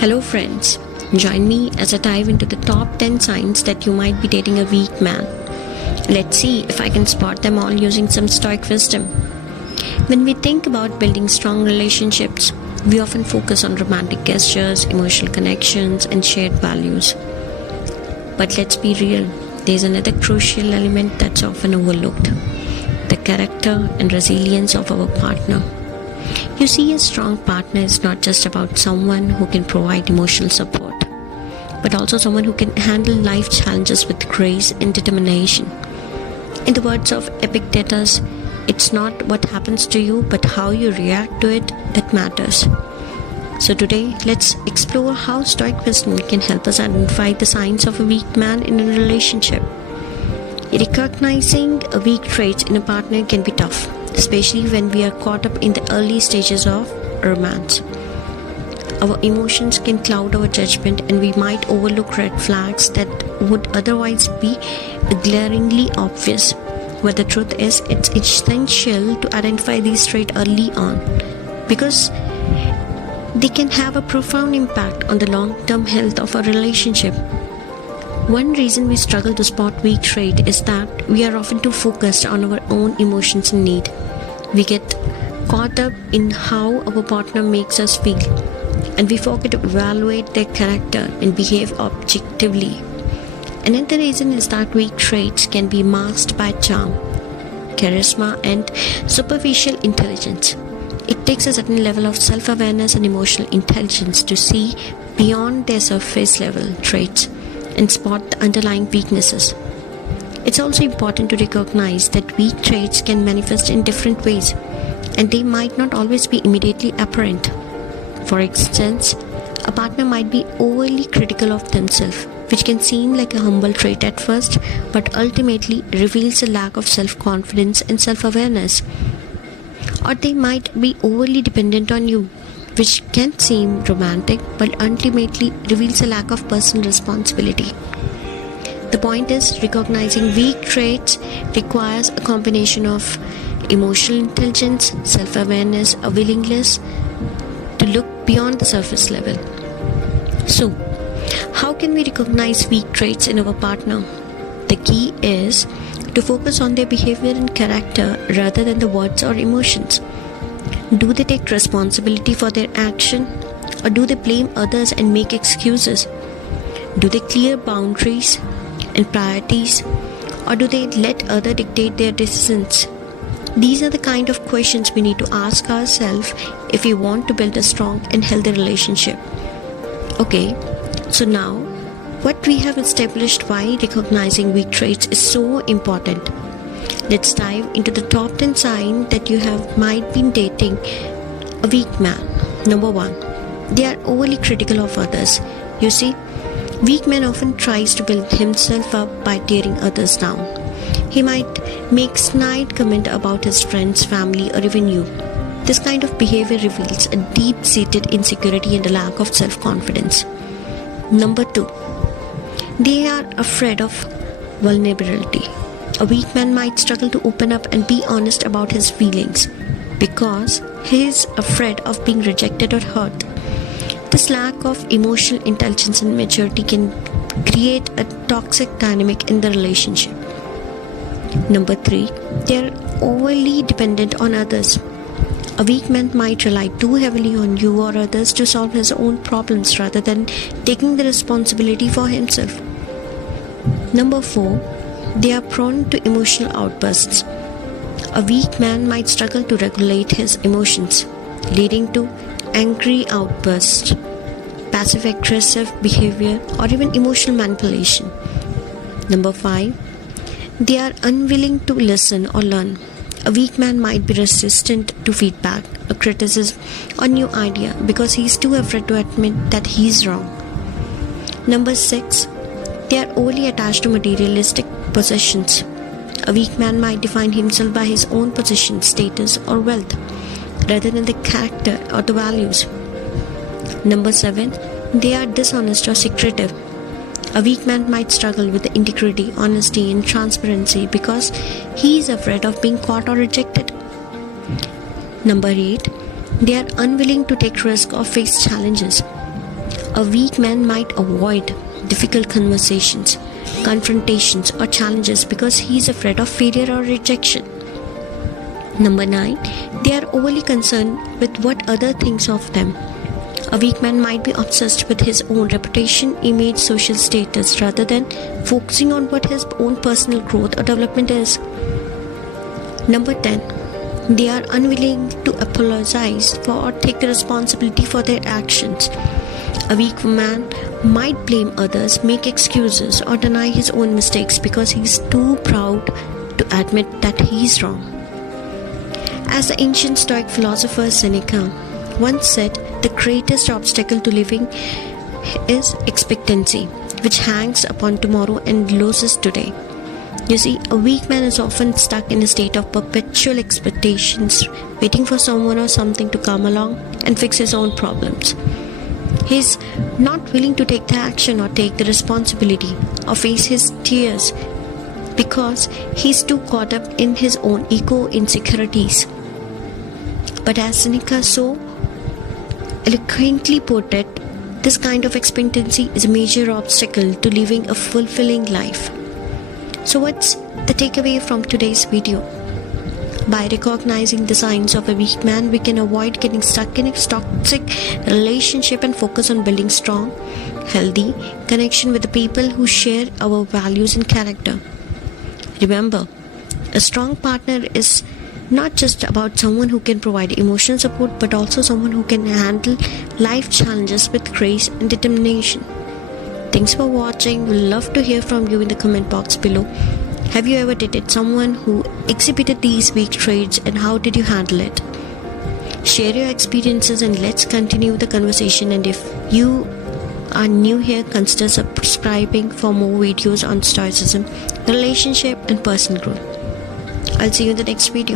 Hello friends, join me as I dive into the top 10 signs that you might be dating a weak man. Let's see if I can spot them all using some Stoic wisdom. When we think about building strong relationships, we often focus on romantic gestures, emotional connections, and shared values. But let's be real, there's another crucial element that's often overlooked: the character and resilience of our partner. You see, a strong partner is not just about someone who can provide emotional support, but also someone who can handle life challenges with grace and determination. In the words of Epictetus, it's not what happens to you, but how you react to it that matters. So today, let's explore how Stoic wisdom can help us identify the signs of a weak man in a relationship. Recognizing a weak traits in a partner can be tough, especially when we are caught up in the early stages of romance. Our emotions can cloud our judgment, and we might overlook red flags that would otherwise be glaringly obvious. But the truth is, it's essential to identify these traits early on, because they can have a profound impact on the long-term health of a relationship. One reason we struggle to spot weak traits is that we are often too focused on our own emotions and need. We get caught up in how our partner makes us feel, and we forget to evaluate their character and behave objectively. Another reason is that weak traits can be masked by charm, charisma, and superficial intelligence. It takes a certain level of self-awareness and emotional intelligence to see beyond their surface-level traits and spot the underlying weaknesses. It's also important to recognize that weak traits can manifest in different ways, and they might not always be immediately apparent. For instance, a partner might be overly critical of themselves, which can seem like a humble trait at first, but ultimately reveals a lack of self-confidence and self-awareness. Or they might be overly dependent on you, which can seem romantic, but ultimately reveals a lack of personal responsibility. The point is, recognizing weak traits requires a combination of emotional intelligence, self-awareness, a willingness to look beyond the surface level. So, how can we recognize weak traits in our partner? The key is to focus on their behavior and character rather than the words or emotions. Do they take responsibility for their action, or do they blame others and make excuses? Do they clear boundaries and priorities, or do they let others dictate their decisions? These are the kind of questions we need to ask ourselves if we want to build a strong and healthy relationship. Okay, so now what we have established why recognizing weak traits is so important. Let's dive into the top 10 signs that you might be dating a weak man. Number 1, they are overly critical of others. You see, weak man often tries to build himself up by tearing others down. He might make snide comment about his friends, family, or even you. This kind of behavior reveals a deep-seated insecurity and a lack of self-confidence. Number 2, they are afraid of vulnerability. A weak man might struggle to open up and be honest about his feelings because he is afraid of being rejected or hurt. This lack of emotional intelligence and maturity can create a toxic dynamic in the relationship. Number 3, they are overly dependent on others. A weak man might rely too heavily on you or others to solve his own problems rather than taking the responsibility for himself. Number 4, they are prone to emotional outbursts. A weak man might struggle to regulate his emotions, leading to angry outbursts, passive-aggressive behavior, or even emotional manipulation. Number 5, they are unwilling to listen or learn. A weak man might be resistant to feedback, a criticism, or new idea because he is too afraid to admit that he is wrong. Number 6, they are overly attached to materialistic possessions. A weak man might define himself by his own position, status, or wealth, rather than the character or the values. Number 7, they are dishonest or secretive. A weak man might struggle with integrity, honesty, and transparency because he is afraid of being caught or rejected. Number 8, they are unwilling to take risks or face challenges. A weak man might avoid difficult conversations, confrontations, or challenges because he is afraid of failure or rejection. Number 9, they are overly concerned with what others think of them. A weak man might be obsessed with his own reputation, image, social status rather than focusing on what his own personal growth or development is. Number 10, they are unwilling to apologize for or take the responsibility for their actions. A weak man might blame others, make excuses, or deny his own mistakes because he is too proud to admit that he is wrong. As the ancient Stoic philosopher Seneca once said, the greatest obstacle to living is expectancy, which hangs upon tomorrow and loses today. You see, a weak man is often stuck in a state of perpetual expectations, waiting for someone or something to come along and fix his own problems. He is not willing to take the action or take the responsibility or face his tears because he is too caught up in his own ego insecurities. But as Seneca so eloquently put it, this kind of expectancy is a major obstacle to living a fulfilling life. So what's the takeaway from today's video? By recognizing the signs of a weak man, we can avoid getting stuck in a toxic relationship and focus on building strong, healthy connection with the people who share our values and character. Remember, a strong partner is not just about someone who can provide emotional support, but also someone who can handle life challenges with grace and determination. Thanks for watching. We'd love to hear from you in the comment box below. Have you ever dated someone who exhibited these weak traits, and how did you handle it? Share your experiences and let's continue the conversation. And if you are new here, consider subscribing for more videos on stoicism, relationship and personal growth. I'll see you in the next video.